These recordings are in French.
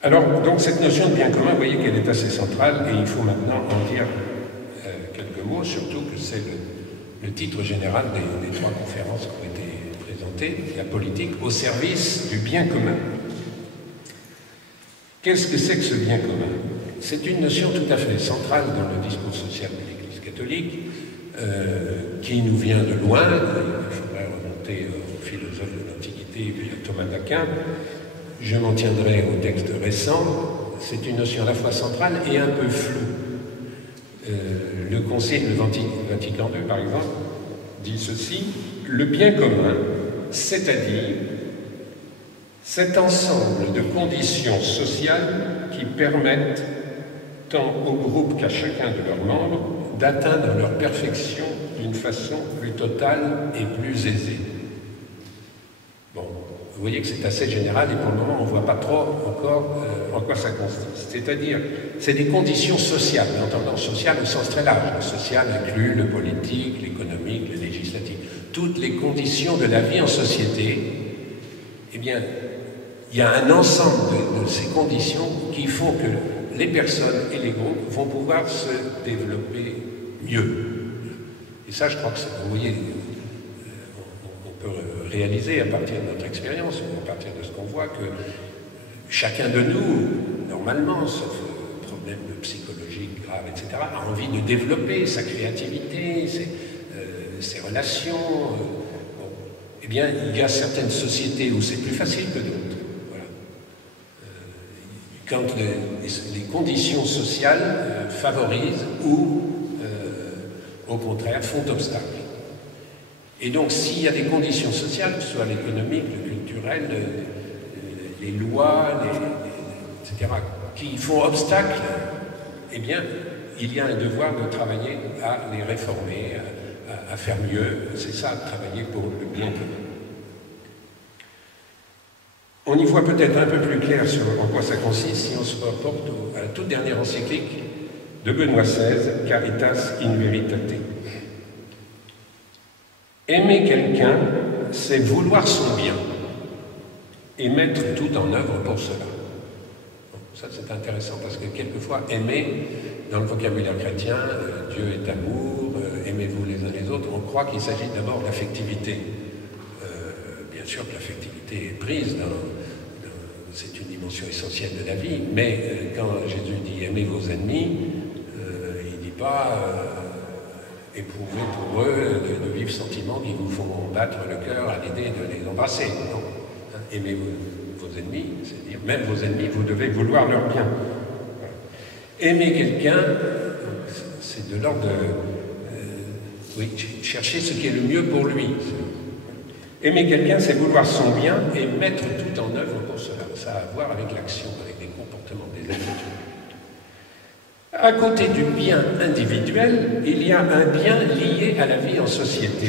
Alors, donc cette notion de bien commun, vous voyez qu'elle est assez centrale et il faut maintenant en dire quelques mots, surtout que c'est le titre général des trois conférences qui ont été présentées, la politique au service du bien commun. Qu'est-ce que c'est que ce bien commun? C'est une notion tout à fait centrale dans le discours social de l'Église catholique, qui nous vient de loin. Il faudrait remonter aux philosophes de l'Antiquité, puis à Thomas d'Aquin. Je m'en tiendrai au texte récent. C'est une notion à la fois centrale et un peu floue. Le Concile Vatican II, par exemple, dit ceci: le bien commun, c'est-à-dire cet ensemble de conditions sociales qui permettent tant au groupe qu'à chacun de leurs membres d'atteindre leur perfection d'une façon plus totale et plus aisée. Bon, vous voyez que c'est assez général et pour le moment on ne voit pas trop encore en quoi ça consiste. C'est-à-dire, c'est des conditions sociales, mais entendant social au sens très large. Le social inclut le politique, l'économique, le législatif. Toutes les conditions de la vie en société, eh bien, il y a un ensemble de ces conditions qui font que les personnes et les groupes vont pouvoir se développer mieux. Et ça, je crois que, vous voyez, on peut réaliser à partir de notre expérience, ou à partir de ce qu'on voit, que chacun de nous, normalement, sauf problème psychologique grave, etc., a envie de développer sa créativité, ses relations. Bon. Eh bien, il y a certaines sociétés où c'est plus facile que d'autres. Quand les conditions sociales favorisent ou, au contraire, font obstacle. Et donc, s'il y a des conditions sociales, que ce soit l'économique, le culturel, les lois, etc., qui font obstacle, eh bien, il y a un devoir de travailler à les réformer, à faire mieux. C'est ça, travailler pour le bien commun. On y voit peut-être un peu plus clair sur en quoi ça consiste si on se reporte à la toute dernière encyclique de Benoît XVI, Caritas in Veritate. Aimer quelqu'un, c'est vouloir son bien et mettre tout en œuvre pour cela. Bon, ça, c'est intéressant parce que quelquefois, aimer, dans le vocabulaire chrétien, Dieu est amour, aimez-vous les uns les autres, on croit qu'il s'agit d'abord d'affectivité. Bien sûr que l'affectivité est prise c'est une dimension essentielle de la vie, mais quand Jésus dit « aimez vos ennemis », il ne dit pas « éprouvez pour eux de vifs sentiments qui vous font battre le cœur à l'idée de les embrasser ». Non, hein, aimez vos ennemis, c'est-à-dire même vos ennemis, vous devez vouloir leur bien. Voilà. Aimer quelqu'un, c'est de l'ordre de chercher ce qui est le mieux pour lui. Aimer quelqu'un, c'est vouloir son bien et mettre tout en œuvre pour cela. Ça a à voir avec l'action, avec les comportements, des attitudes. À côté du bien individuel, il y a un bien lié à la vie en société,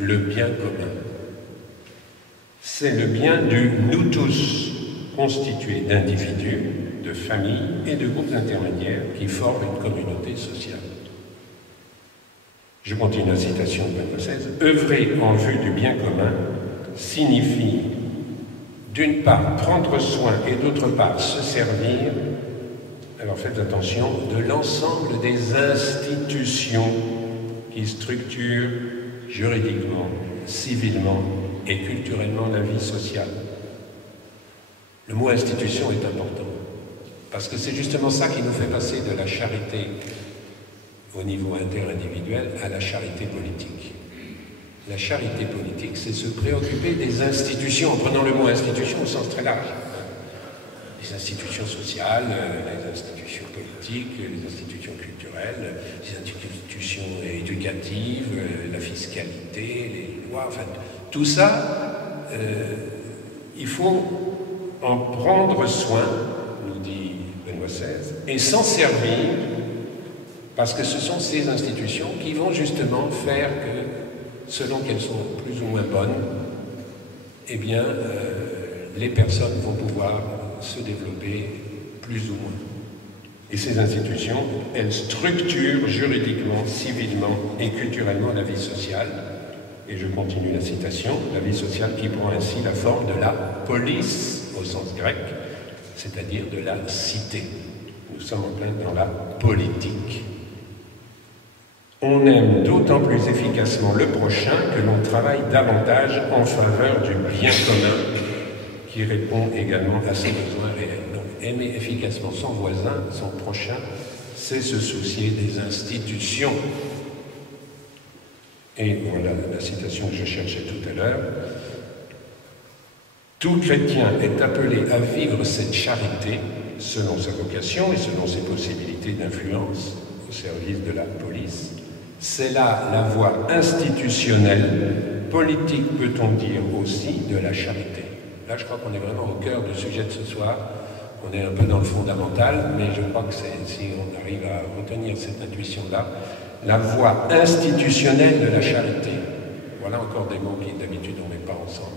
le bien commun. C'est le bien du nous tous, constitué d'individus, de familles et de groupes intermédiaires qui forment une communauté sociale. Je continue la citation de Benoît XVI. Œuvrer en vue du bien commun signifie, d'une part, prendre soin et d'autre part, se servir, alors faites attention, de l'ensemble des institutions qui structurent juridiquement, civilement et culturellement la vie sociale. Le mot institution est important, parce que c'est justement ça qui nous fait passer de la charité au niveau interindividuel à la charité politique. La charité politique, c'est se préoccuper des institutions, en prenant le mot institution au sens très large. Les institutions sociales, les institutions politiques, les institutions culturelles, les institutions éducatives, la fiscalité, les lois, enfin, tout ça, il faut en prendre soin, nous dit Benoît XVI, et s'en servir, parce que ce sont ces institutions qui vont justement faire que, selon qu'elles sont plus ou moins bonnes, eh bien, les personnes vont pouvoir se développer plus ou moins. Et ces institutions, elles structurent juridiquement, civilement et culturellement la vie sociale. Et je continue la citation, la vie sociale qui prend ainsi la forme de la police, au sens grec, c'est-à-dire de la cité. Nous sommes en plein dans la politique. On aime d'autant plus efficacement le prochain que l'on travaille davantage en faveur du bien commun qui répond également à ses besoins réels. Donc, aimer efficacement son voisin, son prochain, c'est se soucier des institutions. Et voilà la citation que je cherchais tout à l'heure. Tout chrétien est appelé à vivre cette charité selon sa vocation et selon ses possibilités d'influence au service de la police. C'est là la voie institutionnelle, politique peut-on dire aussi, de la charité. Là, je crois qu'on est vraiment au cœur du sujet de ce soir. On est un peu dans le fondamental, mais je crois que si on arrive à retenir cette intuition-là, la voie institutionnelle de la charité. Voilà encore des mots qui d'habitude on ne met pas ensemble.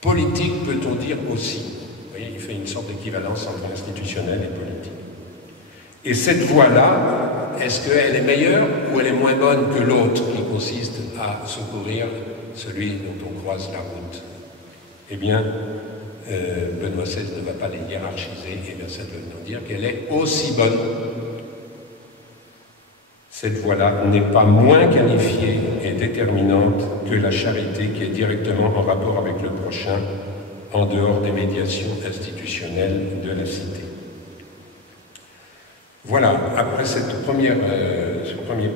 Politique peut-on dire aussi. Vous voyez, il fait une sorte d'équivalence entre institutionnel et politique. Et cette voie-là, est-ce qu'elle est meilleure ou elle est moins bonne que l'autre qui consiste à secourir celui dont on croise la route? Eh bien, Benoît XVI ne va pas les hiérarchiser, et bien ça veut nous dire qu'elle est aussi bonne. Cette voie-là n'est pas moins qualifiée et déterminante que la charité qui est directement en rapport avec le prochain, en dehors des médiations institutionnelles de la cité. Voilà, après ce premier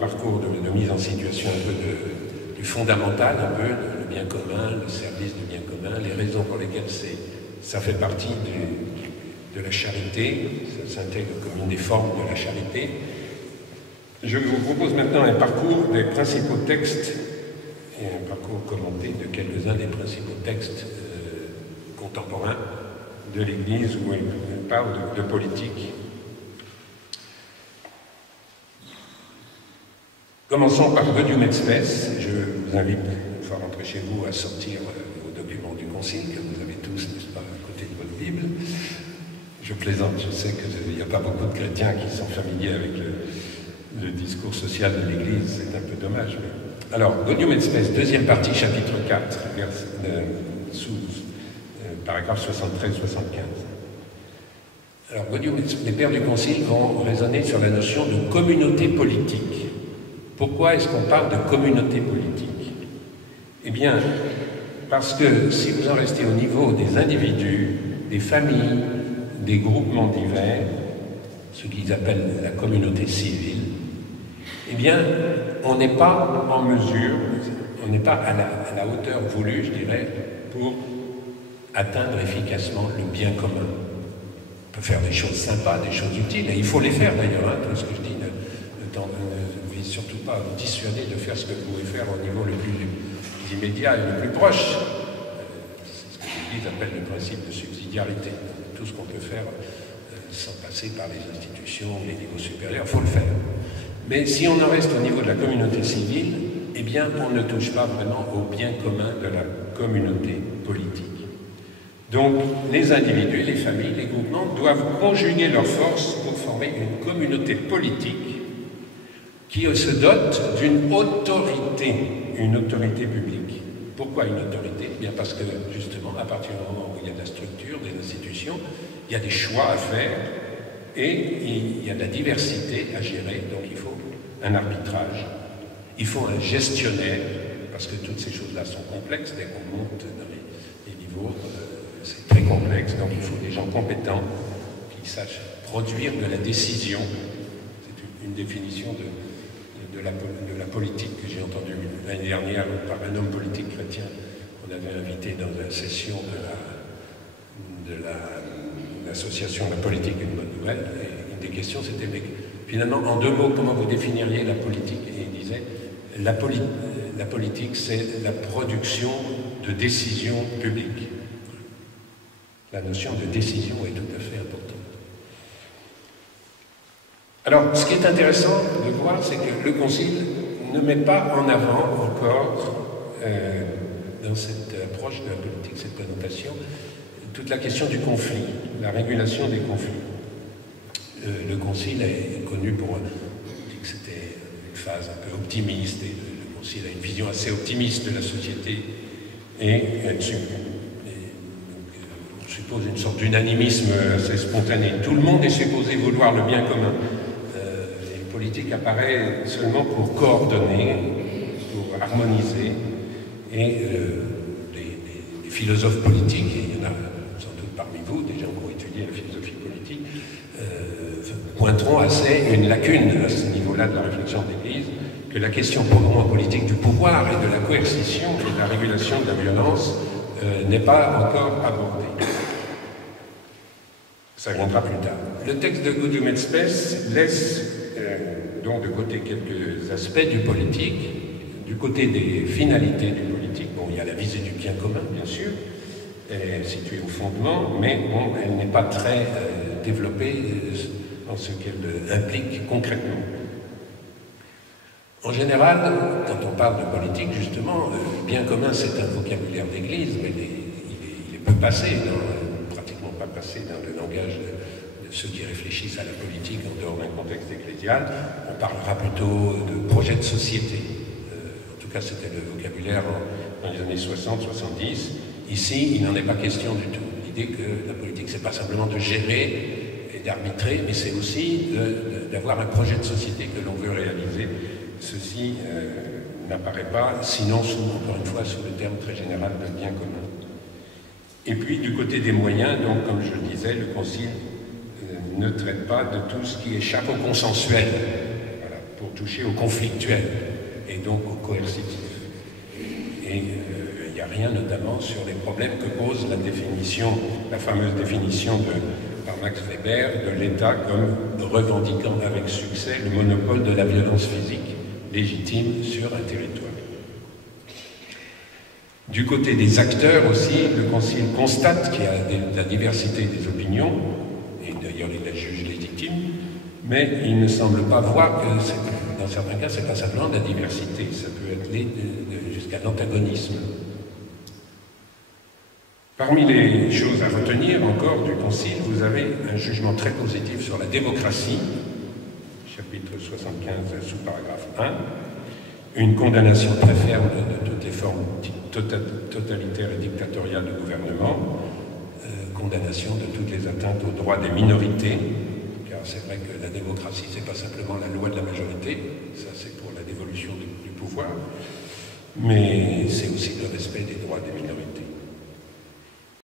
parcours de mise en situation un peu du fondamental, un peu le bien commun, le service du bien commun, les raisons pour lesquelles ça fait partie de la charité, ça s'intègre comme une des formes de la charité. Je vous propose maintenant un parcours des principaux textes et un parcours commenté de quelques-uns des principaux textes contemporains de l'Église où elle parle de politique. Commençons par Gaudium et Spes. Je vous invite, une fois rentré chez vous, à sortir vos documents du Concile, que vous avez tous, n'est-ce pas, à côté de votre Bible. Je plaisante, je sais qu'il n'y a pas beaucoup de chrétiens qui sont familiers avec le discours social de l'Église, c'est un peu dommage. Mais... Alors, Gaudium et Spes, deuxième partie, chapitre 4, paragraphe 73-75. Alors, Gaudium et Spes, les pères du Concile vont raisonner sur la notion de communauté politique. Pourquoi est-ce qu'on parle de communauté politique? Eh bien, parce que si vous en restez au niveau des individus, des familles, des groupements divers, ce qu'ils appellent la communauté civile, eh bien, on n'est pas en mesure, on n'est pas à la hauteur voulue, je dirais, pour atteindre efficacement le bien commun. On peut faire des choses sympas, des choses utiles, et il faut les faire d'ailleurs, hein, tout ce que je dis ne vise surtout pas à vous dissuader de faire ce que vous pouvez faire au niveau le plus immédiat et le plus proche. C'est ce que l'Église appelle le principe de subsidiarité. Tout ce qu'on peut faire sans passer par les institutions, les niveaux supérieurs, il faut le faire. Mais si on en reste au niveau de la communauté civile, eh bien, on ne touche pas vraiment au bien commun de la communauté politique. Donc, les individus, les familles, les groupements doivent conjuguer leurs forces pour former une communauté politique qui se dote d'une autorité publique. Pourquoi une autorité? Eh bien parce que, justement, à partir du moment où il y a de la structure, des institutions, il y a des choix à faire et il y a de la diversité à gérer, donc il faut un arbitrage, il faut un gestionnaire, parce que toutes ces choses-là sont complexes, dès qu'on monte dans les niveaux, c'est très complexe, donc il faut des gens compétents qui sachent produire de la décision. C'est une définition de la politique que j'ai entendue l'année dernière par un homme politique chrétien qu'on avait invité dans la session de l'association La politique une bonne nouvelle. Et une des questions c'était, mais finalement, en deux mots, comment vous définiriez la politique? Et il disait, la politique, c'est la production de décisions publiques. La notion de décision est tout à fait importante. Alors, ce qui est intéressant de voir, c'est que le Concile ne met pas en avant encore, dans cette approche de la politique, cette connotation, toute la question du conflit, la régulation des conflits. Le Concile est connu pour dire que c'était une phase un peu optimiste, et le Concile a une vision assez optimiste de la société, et là-dessus, on suppose une sorte d'unanimisme assez spontané. Tout le monde est supposé vouloir le bien commun. Et le politique apparaît seulement pour coordonner, pour harmoniser. Et les philosophes politiques, et il y en a sans doute parmi vous, des gens qui ont étudié la philosophie politique, pointeront assez une lacune à ce niveau-là de la réflexion de l'Église, que la question proprement politique du pouvoir et de la coercition et de la régulation de la violence n'est pas encore abordée. Ça viendra plus tard. Le texte de Goodhue Spes laisse donc de côté quelques aspects du politique, du côté des finalités du politique. Bon, il y a la visée du bien commun, bien sûr, elle est située au fondement, mais bon, elle n'est pas très développée en ce qu'elle implique concrètement. En général, quand on parle de politique, justement, le bien commun, c'est un vocabulaire d'église, mais il est peu passé, pratiquement pas passé dans le langage de ceux qui réfléchissent à la politique en dehors d'un contexte ecclésial. On parlera plutôt de projet de société. En tout cas, c'était le vocabulaire dans les années 60-70. Ici, il n'en est pas question du tout. L'idée que la politique, c'est pas simplement de gérer et d'arbitrer, mais c'est aussi d'avoir un projet de société que l'on veut réaliser. Ceci n'apparaît pas, sinon, encore une fois, sous le terme très général de bien commun. Et puis, du côté des moyens, donc, comme je le disais, le Concile ne traite pas de tout ce qui échappe au consensuel, voilà, pour toucher au conflictuel, et donc au coercitif. Et il n'y a rien, notamment, sur les problèmes que pose la définition, la fameuse définition par Max Weber de l'État comme revendiquant avec succès le monopole de la violence physique légitime sur un territoire. Du côté des acteurs aussi, le Concile constate qu'il y a la diversité des opinions, et d'ailleurs il la juge légitime, mais il ne semble pas voir que, dans certains cas, ce n'est pas simplement de la diversité, ça peut être jusqu'à l'antagonisme. Parmi les choses à retenir encore du Concile, vous avez un jugement très positif sur la démocratie, chapitre 75, sous-paragraphe 1, une condamnation très ferme de toutes les formes totalitaires et dictatoriales de gouvernement, condamnation de toutes les atteintes aux droits des minorités, car c'est vrai que la démocratie, c'est pas simplement la loi de la majorité, ça c'est pour la dévolution du pouvoir, mais c'est aussi le respect des droits des minorités.